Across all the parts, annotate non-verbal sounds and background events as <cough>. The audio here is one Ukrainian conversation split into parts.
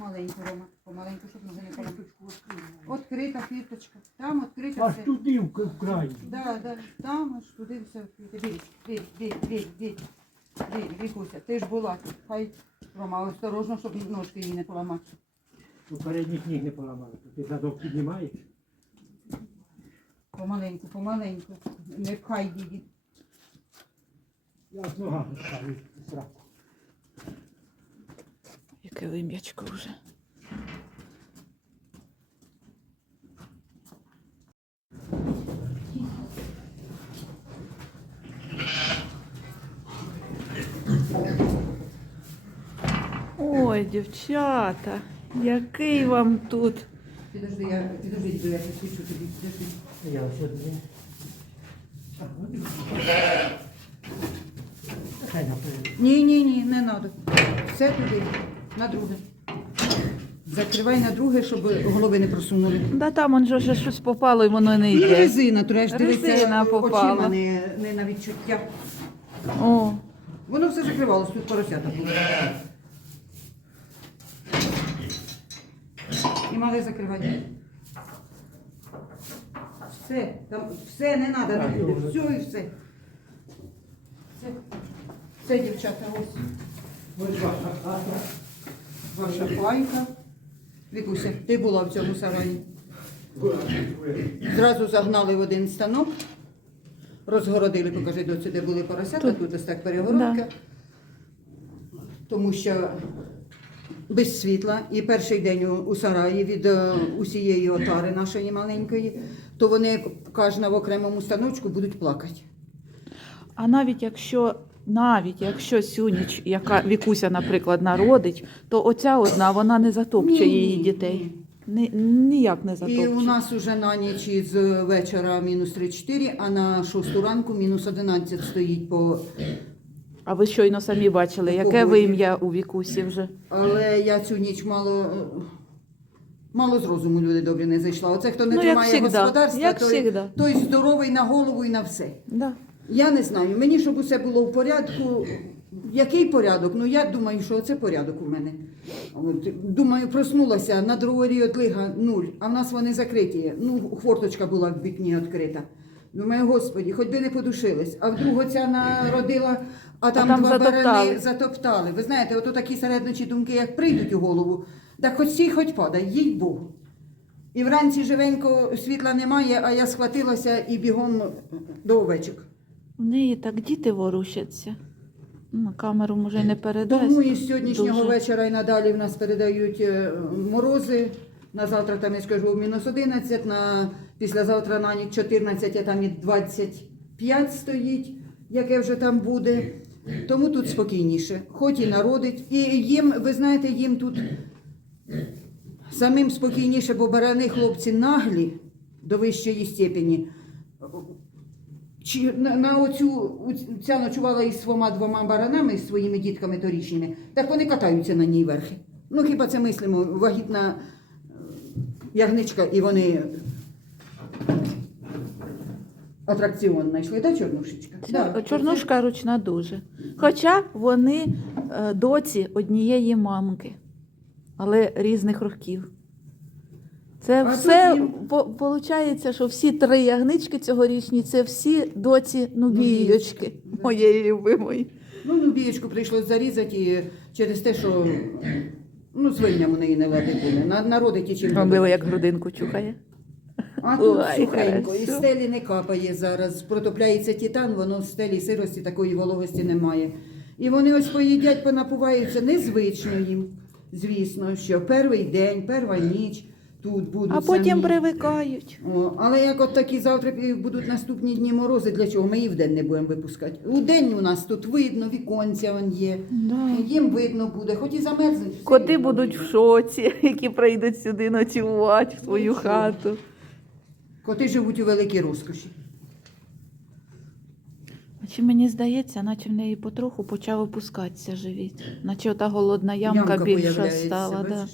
Помаленьку, Рома, помаленьку, щоб ноги не поламали. Открита фірточка. Там відкрита Аж все. туди в край. Да, да, там аж туди все відкрите. Бій, бій, бій, бій, бій. Бій, Вікуся, ти ж була тут. Хай, Рома, осторожно, щоб ножки її не поламати. У передніх ніг не поламали. Ти задок піднімаєш. Помаленьку, помаленьку. Не пхай її. Я з ногами ставлю сраку. Яке вим'ячко вже. Ой, дівчата, який вам тут. Підожди, я, підожди, я підключу тобі. Підожди. Я ось. Так, ну. Ні, ні, ні, не треба. Все туди, на друге. Закривай на друге, щоб голови не просунули. Да там он же вже щось попало і воно не І йде. резина, треш, дивиться Резина попала. очима, не, не на відчуття. О, Воно все закривалось, тут поросята були. І мали закривати. Все, там все не треба, не. Все і все. Все, все дівчата, ось. Ваша пайка. Вікуся, ти була в цьому сараї. Зразу загнали в один станок, розгородили, покажи доці, де були поросята, тут ось так перегородка. Тому що без світла і перший день у, у сараї від е, усієї отари нашої маленької, то вони кожна в окремому станочку будуть плакати. а навіть якщо. Навіть якщо сюніч, яка Вікуся, наприклад, народить, то оця одна вона не затопче Ні, її ні, дітей. ні. Ні, ніяк не затопче. І у нас уже на ніч із вечора мінус 3-4, а на 6 ранку мінус 11 стоїть по А ви щойно самі бачили, яке Погоді. вим'я у Вікусі вже. Але я цю ніч мало. е, Мало з розуму люди добрі не зайшла. Оце хто не Ну, як тримає всігда, господарства, як той, всігда. той здоровий на голову і на все. Да. Я не знаю. Мені щоб усе було в порядку. Який порядок? Ну я думаю, що це порядок у мене. От, думаю, проснулася на дворі отлига нуль, а в нас вони закриті. Ну, хворточка була в вікні відкрита. Думаю, господі, хоч би не подушились. А вдруг оця народила, а там, там два затоптали. барани затоптали. Ви знаєте, ото такі середночі думки, як прийдуть у голову, так хоч сій, хоч падай, їй Богу. І вранці живенько світла немає, а я схватилася і бігом до овечок. У неї так діти ворушаться. На камеру може не передасть. Тому і з сьогоднішнього Дуже. вечора і надалі в нас передають е, морози. На завтра там я скажу мінус 11, на післязавтра на ніч 14, а там і 25 стоїть, яке вже там буде. Тому тут спокійніше. Хоч і народить. І їм, ви знаєте, їм тут самим спокійніше, бо барани хлопці наглі до вищої степені. Чи на, на оцю ця ночувала із двома двома баранами, із своїми дітками торічними, так вони катаються на ній верхи. Ну хіба це мислимо, вагітна е, ягничка, і вони атракціон знайшли, та чорнушечка? Ця Чорнушка ручна дуже. Хоча вони е, доці однієї мамки, але різних років. Це А все виходить, що всі три ягнички цьогорічні це всі доці нубійочки моєї любимої. Ну, ну, бієчку прийшлось зарізати і через те, що ну, свиням у неї не лади були. На, народить і чим. Робила, як грудинку чухає. А тут Ой, сухенько, і стелі не капає зараз. Протопляється титан, воно в стелі сирості такої вологості немає. І вони ось поїдять, понапуваються незвично їм. Звісно, що перший день, перша ніч тут будуть. А потім самі. привикають. О, але як от такі завтра будуть наступні дні морози, для чого? Ми її вдень не будемо випускати. У день у нас тут видно, віконця вон є. Да. Їм видно буде, хоч і замерзнуть. Коти будуть в шоці, <laughs> які прийдуть сюди ночувати в свою Нічого. хату. Коти живуть у великій розкоші. А чи мені здається, наче в неї потроху почав опускатися живіт, наче ота голодна ямка, більша появляється, стала. Да.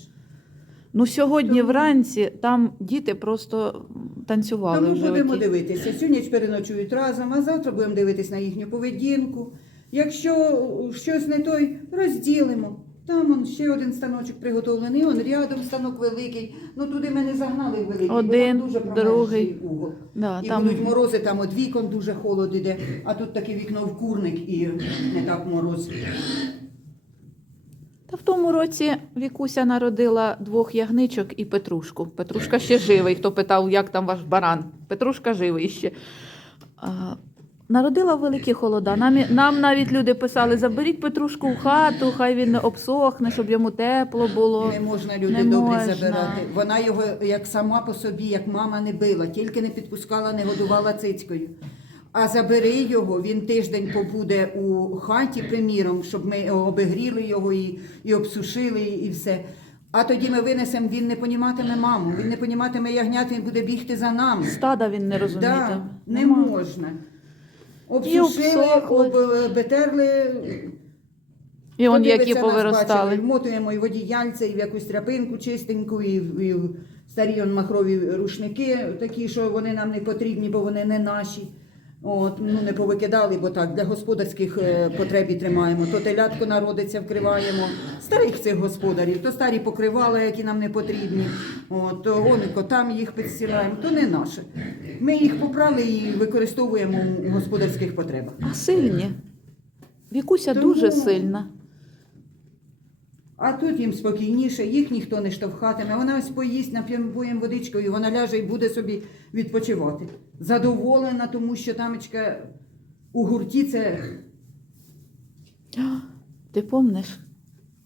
Ну сьогодні Тому- вранці там діти просто танцювали Тому будемо животі. дивитися. Сьогодні ж переночують разом, а завтра будемо дивитися на їхню поведінку. Якщо щось не той, розділимо. Там он ще один станочок приготовлений, он рядом станок великий. Ну туди мене загнали в великий, бо Один, там дуже промерзший другий. угол. Да, І там... будуть морози, там від вікон дуже холод іде, а тут таке вікно в курник і не так мороз. Та в тому році Вікуся народила двох ягничок і Петрушку. Петрушка ще живий. Хто питав, як там ваш баран? Петрушка живий ще. А, народила великі холода. Нам, нам навіть люди писали: заберіть Петрушку в хату, хай він обсохне, щоб йому тепло було. Не можна люди Не добрі можна. забирати. Вона його як сама по собі, як мама не била, тільки не підпускала, не годувала цицькою. А забери його, він тиждень побуде у хаті, приміром, щоб ми обігріли його і, і обсушили, і все. А тоді ми винесемо, він не поніматиме маму, він не поніматиме ягнят, він буде бігти за нами. Стада він не розуміє. Да, не можна. Обсушили, обсохли. обетерли, І он які повиростали. Вмотуємо і в і в якусь тряпинку чистеньку, і, в- і в старі он махрові рушники, такі, що вони нам не потрібні, бо вони не наші. От, ну не повикидали, бо так, для господарських е, потреб і тримаємо. То телятко народиться, вкриваємо старих цих господарів, то старі покривала, які нам не потрібні. От, то вони котам їх підстилаємо, то не наше. Ми їх попрали і використовуємо у господарських потребах. А сильні. Вікуся Тому- дуже сильна. А тут їм спокійніше, їх ніхто не штовхатиме. Вона ось поїсть нап'ємо водичкою, вона ляже і буде собі відпочивати. Задоволена, тому що тамочка у гурті це <gasps> Ти помниш,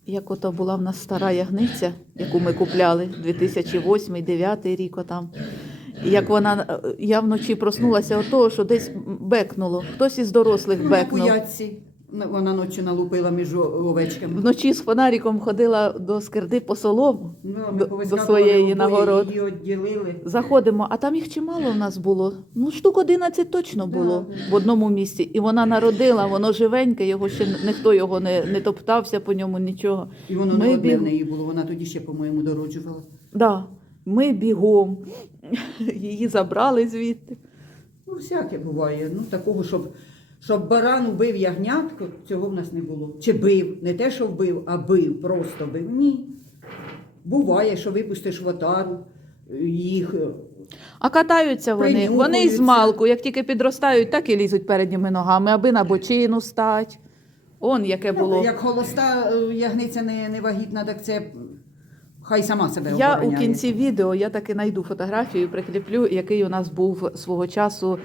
як ото була в нас стара ягниця, яку ми купляли 2008-2009 рік отам. І як вона, е, я вночі проснулася від того, що десь бекнуло. Хтось із дорослих ну, на бекнув. Куятці. Вона ночі налупила між овечками. Вночі з фонариком ходила до скирди по солому. Ну, до- ми до повискакували своєї обоє, нагород. Її відділили. Заходимо, а там їх чимало в нас було. Ну, штук 11 точно було Да. в одному місці. І вона народила, воно живеньке, його ще ніхто його не, не топтався по ньому, нічого. І воно не одне в неї було. Вона тоді ще, по-моєму, дороджувала. Да, ми бігом. <laughs> Її забрали звідти. Ну, всяке буває. Ну, такого, щоб, щоб баран убив ягнятко, цього в нас не було. Чи бив, не те, що вбив, а бив, просто бив. Ні. Буває, що випустиш в отару е, їх. е, А катаються вони. Вони із малку, як тільки підростають, так і лізуть передніми ногами, аби на бочину стать. Он яке було. Як холоста е, ягниця не, не вагітна, так це хай сама себе Я у кінці відео я таки знайду фотографію, прикріплю, який у нас був свого часу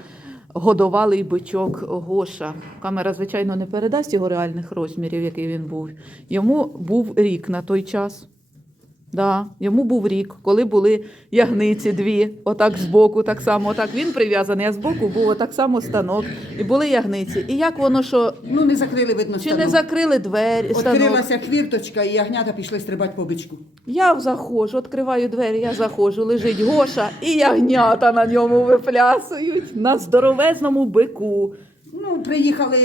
годовалий бичок Гоша. Камера, звичайно, не передасть його реальних розмірів, який він був. Йому був рік на той час. Да, йому був рік, коли були ягниці дві, отак збоку, так само, отак він прив'язаний, а збоку був отак само станок, і були ягниці. І як воно що, Ну, не закрили, видно, чи станок. не закрили двері, станок? Відкрилася хвірточка, і ягнята пішли стрибати по бичку. Я заходжу, відкриваю двері, я заходжу, лежить Гоша, і ягнята на ньому виплясують на здоровезному бику. Ну, приїхали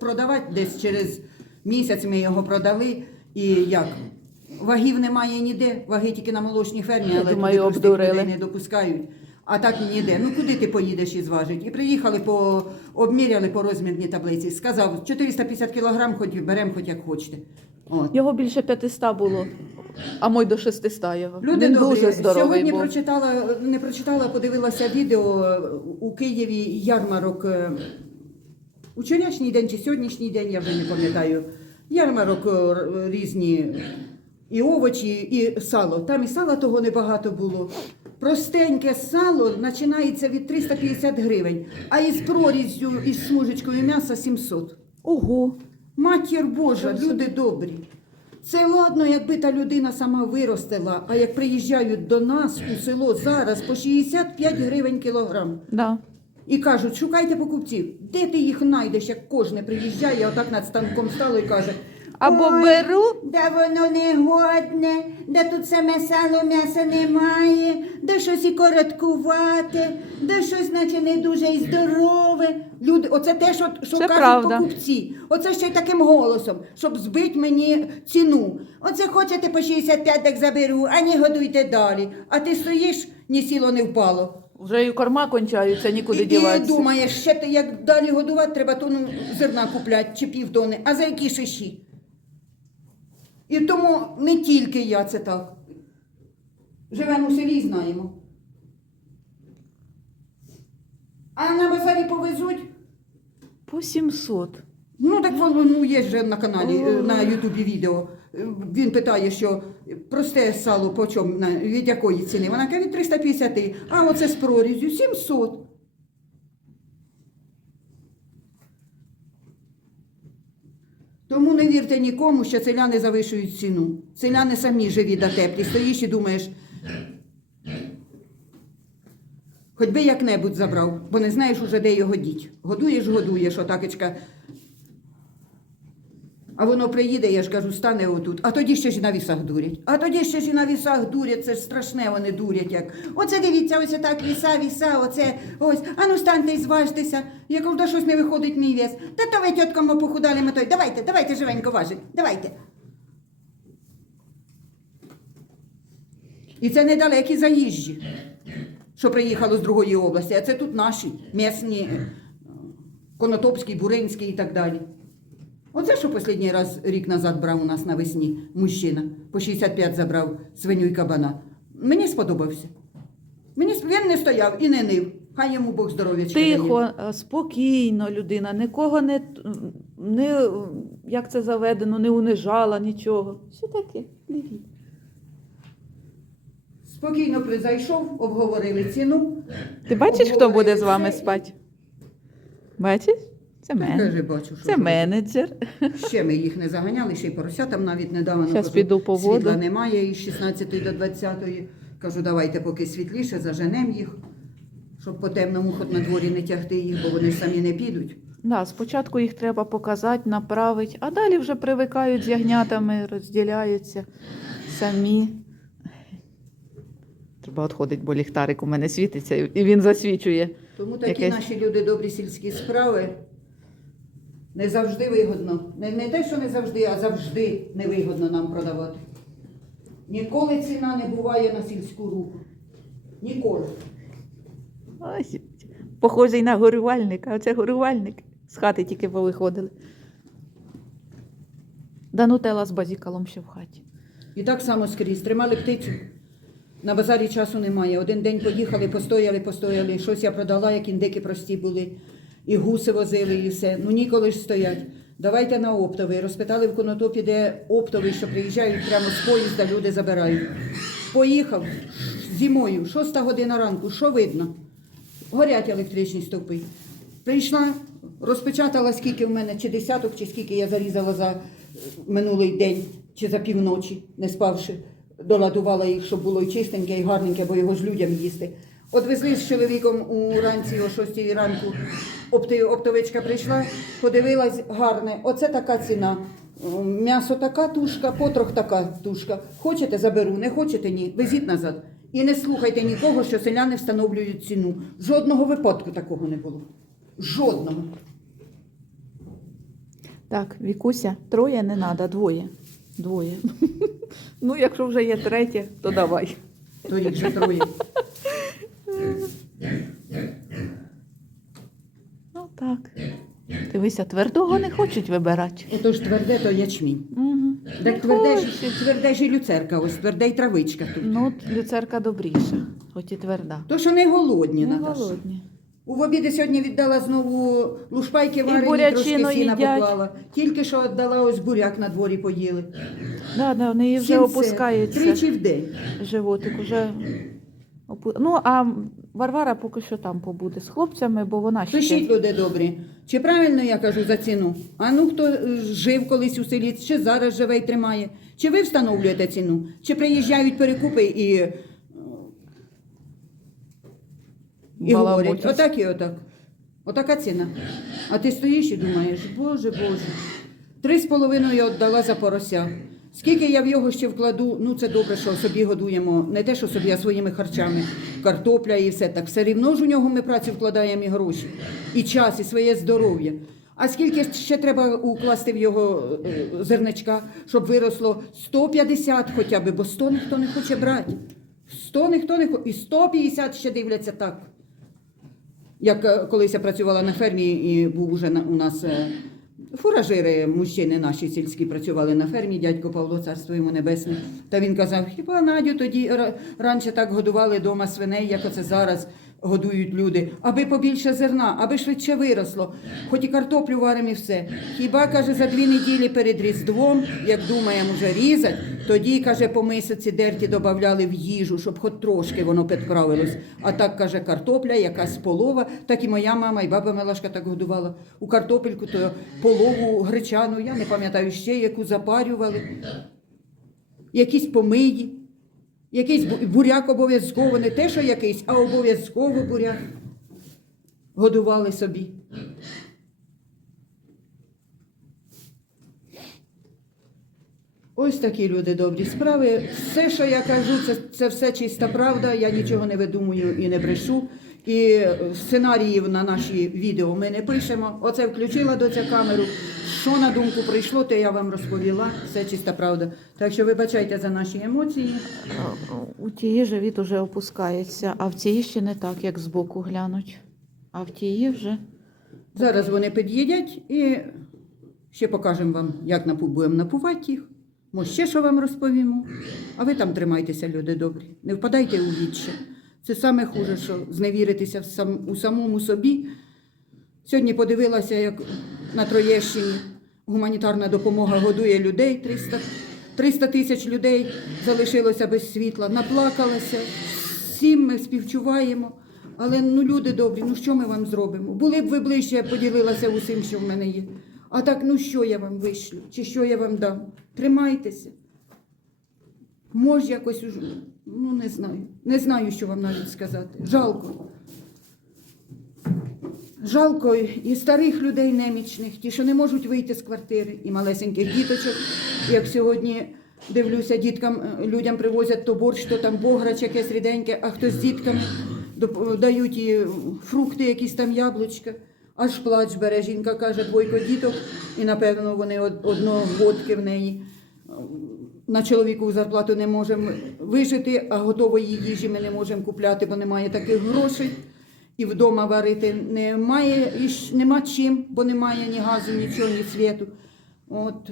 продавати десь через місяць ми його продали. І як? Вагів немає ніде, ваги тільки на молочній фермі, але думаю, туди простих обдурили. людей не допускають. А так і ніде. Ну куди ти поїдеш і зважить? І приїхали, по, обміряли по розмірній таблиці. Сказав, 450 кілограм, хоч беремо, хоч як хочете. От. Його більше 500 було, а мой до 600 його. Люди Він добрі, дуже здоровий сьогодні був. прочитала, не прочитала, подивилася відео у Києві ярмарок. е, Учорашній день чи сьогоднішній день, я вже не пам'ятаю. Ярмарок е, різні і овочі, і сало. Там і сала того небагато було. Простеньке сало починається від 350 гривень, а із проріззю, із смужечкою м'яса 700. Ого. Матір Божа, люди добрі. Це ладно, якби та людина сама виростила, а як приїжджають до нас у село зараз по 65 гривень кілограм. Да. І кажуть, шукайте покупців. Де ти їх знайдеш, як кожне приїжджає, отак над станком стало і каже. Або «Ой, беру, де воно не годне, де тут саме сало м'яса немає, де щось і короткувате, де щось, наче не дуже і здорове. Люди, оце те, що, що кажуть правда. покупці. Оце ще й таким голосом, щоб збити мені ціну. Оце хочете по 65, так заберу, а не годуйте далі. А ти стоїш, ні сіло не впало. вже і корма кончаються, нікуди і, і діватися. думаєш, ще ти як далі годувати, треба тонну зерна купляти чи півтони. А за які шиші? І тому не тільки я це так. Живемо у селі, знаємо. А на базарі повезуть. По 700. Ну так воно ну, є вже на каналі, е, на Ютубі відео. Е, Він питає, що просте сало по чому, на- від якої ціни? Вона каже від 350, а оце з прорізю 700. Тому вірте нікому, що селяни завишують ціну. Селяни самі живі да теплі. Стоїш і думаєш, хоч би як-небудь забрав, бо не знаєш уже, де його діть. Годуєш, годуєш, отакечка. А воно приїде, я ж кажу, стане отут. А тоді ще ж на вісах дурять. А тоді ще ж на вісах дурять, це ж страшне, вони дурять як. Оце дивіться, ось так віса, віса, оце ось. А ну станьте і зважтеся. Я кажу, да щось не виходить мій вес. Та то ви тіткам похудали ми той. Давайте, давайте живенько важить. Давайте. І це недалекі заїжджі, що приїхало з другої області, а це тут наші місні, Конотопський, Буринський і так далі. Оце що останній раз рік назад брав у нас навесні мужчина. По 65 забрав свиню і кабана. Мені сподобався. Мені сп- він не стояв і не нив. Хай йому Бог здоров'ячка дає. Тихо, е, спокійно людина, нікого не, не е, як це заведено, не унижала нічого. Все таке. Ліві. Спокійно призайшов, обговорили ціну. Ти бачиш, хто буде з вами спати? Бачиш? Це менеджер. бачу, що Це ж менеджер. Ще ми їх не заганяли, ще й поросятам навіть не давано. Щас Кажу, піду по воду. Світла немає із 16 до 20. Кажу, давайте поки світліше, заженемо їх, щоб по темному хоч на дворі не тягти їх, бо вони самі не підуть. Да, спочатку їх треба показати, направити, а далі вже привикають з ягнятами, розділяються самі. Треба відходити, бо ліхтарик у мене світиться, і він засвічує. Тому такі Якесь- наші люди добрі сільські справи не завжди вигодно. Не, не те, що не завжди, а завжди невигодно нам продавати. Ніколи ціна не буває на сільську руку. Ніколи. Похожий на горювальника, оце горювальник. З хати тільки повиходили. Да нутела з базікалом ще в хаті. І так само скрізь. Тримали птицю. На базарі часу немає. Один день поїхали, постояли, постояли. Щось я продала, як індики прості були. І гуси возили, і все. Ну ніколи ж стоять. Давайте на оптовий. Розпитали в конотопі, де оптовий, що приїжджають прямо з поїзда, люди забирають. Поїхав зимою, шоста година ранку, що видно? Горять електричні стовпи. Прийшла, розпечатала, скільки в мене, чи десяток, чи скільки я зарізала за е, минулий день, чи за півночі, не спавши. Доладувала їх, щоб було і чистеньке, і гарненьке, бо його ж людям їсти. От везли з чоловіком уранці о 6 ранку. Опти, оптовичка прийшла, подивилась гарне. Оце така ціна. М'ясо така тушка, потрох така тушка. Хочете, заберу, не хочете, ні. Везіть назад. І не слухайте нікого, що селяни встановлюють ціну. Жодного випадку такого не було. Жодного. Так, Вікуся, троє не треба, двоє. Двоє. <laughs> ну, якщо вже є третє, то давай. То їх же троє. Ну так. Дивися, твердого не хочуть вибирати. Отож тверде, то ячмінь. Угу. Так тверде ж, тверде ж і люцерка, ось тверде й травичка тут. Ну, люцерка добріша, хоч і тверда. То, що не голодні, Не Наташа. голодні. У обіди сьогодні віддала знову лушпайки варені, бурячину трошки сіна їдять. поклала. Тільки що віддала ось буряк на дворі поїли. Да, да, в неї вже опускається Тричі в день. животик. Уже опу... Ну, а Варвара поки що там побуде з хлопцями, бо вона ще. Пишіть, люди добрі. Чи правильно я кажу за ціну? А ну хто е, жив колись у селі, чи зараз живе і тримає? Чи ви встановлюєте ціну? Чи приїжджають перекупи і, е, і говорять, отак і отак. Отака ціна. А ти стоїш і думаєш, боже, боже. Три з половиною я віддала за порося. Скільки я в його ще вкладу, ну це добре, що собі годуємо, не те, що собі, а своїми харчами, картопля і все так. Все рівно ж у нього ми праці вкладаємо і гроші, і час, і своє здоров'я. А скільки ще треба укласти в його е, зерничка, щоб виросло 150 хоча б, бо 100 ніхто не хоче брати. 100 ніхто не хоче, і 150 ще дивляться так. Як е, колись я працювала на фермі і був уже у нас е, Фуражири, мужчини наші сільські працювали на фермі, дядько Павло, царство йому небесне. Та він казав, хіба Надю тоді раніше так годували дома свиней, як оце зараз годують люди, аби побільше зерна, аби швидше виросло, хоч і картоплю варимо і все. Хіба, каже, за дві неділі перед Різдвом, як думаємо вже різать, тоді, каже, по мисоці дерті додавали в їжу, щоб хоч трошки воно підправилось. А так, каже, картопля, якась полова, так і моя мама, і баба Мелашка так годувала. У картопельку то полову гречану, я не пам'ятаю ще, яку запарювали. Якісь помиї. Якийсь буряк обов'язково, не те, що якийсь, а обов'язково буряк. Годували собі. Ось такі люди добрі справи. Все, що я кажу, це, це все чиста правда. Я нічого не видумую і не брешу. І сценаріїв на наші відео ми не пишемо. Оце включила до цю камеру. Що на думку прийшло, то я вам розповіла. Все чиста правда. Так що вибачайте за наші емоції. У тії живіт уже опускається, а в цій ще не так, як збоку глянуть. А в тії вже. Зараз вони під'їдять і ще покажемо вам, як будемо напувати їх. Може, ще що вам розповімо. А ви там тримайтеся, люди добрі. Не впадайте у відчай. Це саме хуже, що зневіритися в сам, у самому собі. Сьогодні подивилася, як на Троєщині гуманітарна допомога годує людей. 300, 300 тисяч людей залишилося без світла. Наплакалася. Всім ми співчуваємо. Але ну, люди добрі, ну що ми вам зробимо? Були б ви ближче, я поділилася усім, що в мене є. А так, ну що я вам вишлю? Чи що я вам дам? Тримайтеся. Може, якось уж, ну не знаю. Не знаю, що вам навіть сказати. Жалко. Жалко і старих людей немічних, ті, що не можуть вийти з квартири, і малесеньких діточок. Як сьогодні дивлюся, діткам е, людям привозять то борщ, то там бограч якесь ріденьке, а хтось з дітками дають і фрукти, якісь там яблучка. Аж плач бере. Жінка каже, двойко діток, і напевно вони од- одногодки в неї. На чоловіку зарплату не можемо вижити, а готової їжі ми не можемо купляти, бо немає таких грошей. І вдома варити немає, і нема чим, бо немає ні газу, нічого, ні світу. От.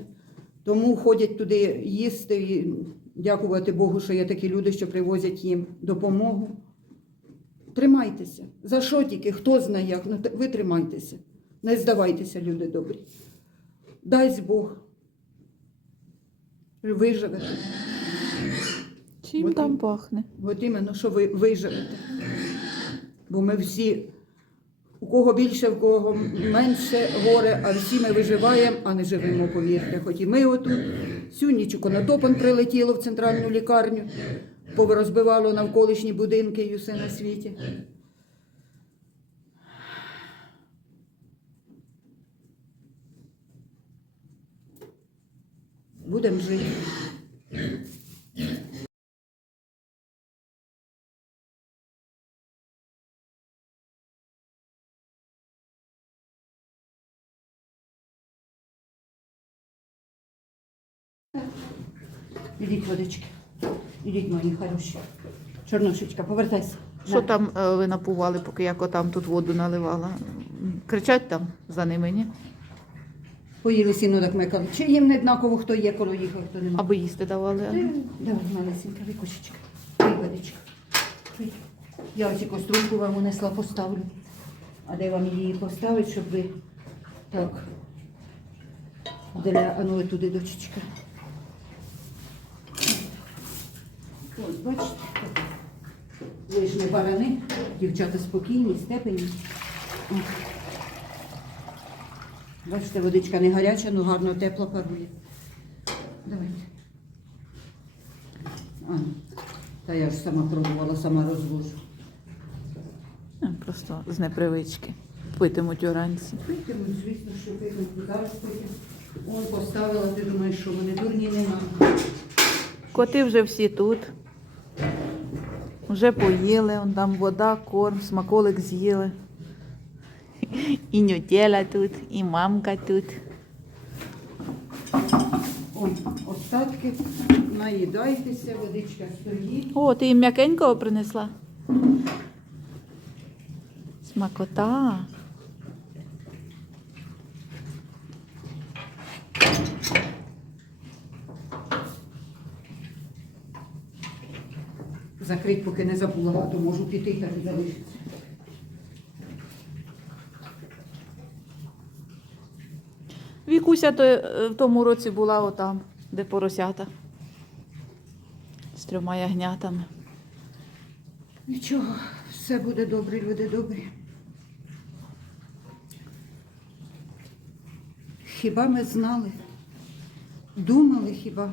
Тому ходять туди їсти і дякувати Богу, що є такі люди, що привозять їм допомогу. Тримайтеся. За що тільки? Хто знає як? Ну, ви тримайтеся. Не здавайтеся, люди добрі. Дай Бог. Виживете. Чим От там пахне? От іменно, що ви виживете. Бо ми всі, у кого більше, в кого менше горе, а всі ми виживаємо, а не живемо, повірте. Хоч і ми отут. Всю ніч у конотопом прилетіло в центральну лікарню, порозбивало навколишні будинки і усе на світі. Будемо жити. Ідіть, водички. Ідіть, мої хороші. Чорношечка, повертайся. Що там е, ви напували, поки я котам тут воду наливала? Кричать там за ними, ні? Поїли сіно, так мекали. Чи їм не однаково, хто є, коли їхав, хто немає. Аби їсти давали. а? Давай, малесенька, викошечка. Пий водичка. Пий. Я ось і кострунку вам унесла, поставлю. А де вам її поставити, щоб ви так. Для, а ну туди, дочечка. Ось, бачите, ви ж не барани, дівчата спокійні, степені. Бачите, водичка не гаряча, ну гарно тепла парує. Давайте. А, та я ж сама пробувала, сама розвожу. Просто з непривички. Питимуть уранці. Питимуть, звісно, що питимуть, зараз питимуть. Он поставила, ти думаєш, що вони дурні не нам. Коти вже всі тут. Вже поїли, он там вода, корм, смаколик з'їли. І нютела тут, і мамка тут. О, остатки, наїдайтеся, водичка стоїть. О, ти їм м'якенького принесла. Смакота. Закрить, поки не забула, то можу піти та залишитися. Вікуся то, е, в тому році була отам, де поросята. З трьома ягнятами. Нічого, все буде добре, люди добрі. Хіба ми знали, думали хіба,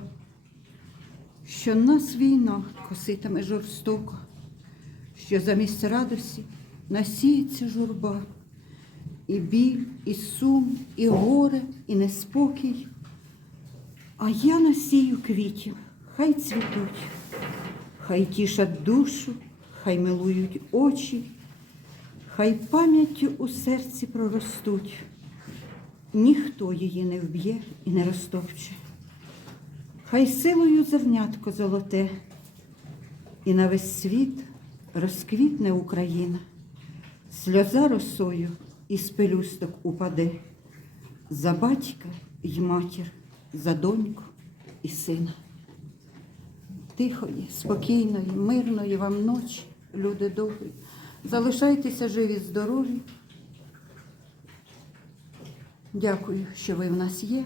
що нас війна коситиме жорстоко, що замість радості насіється журба, і біль, і сум, і горе, і неспокій. А я насію квітів, хай цвітуть. Хай тішать душу, хай милують очі, хай пам'яттю у серці проростуть. Ніхто її не вб'є і не розтопче. Хай силою зернятко золоте, і на весь світ розквітне Україна, сльоза росою із пелюсток упаде, за батька й матір, за доньку і сина. Тихої, спокійної, мирної вам ночі, люди добрі. Залишайтеся живі, здорові. Дякую, що ви в нас є.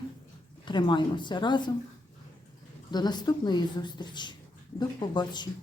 Тримаємося разом. До наступної зустрічі. До побачення.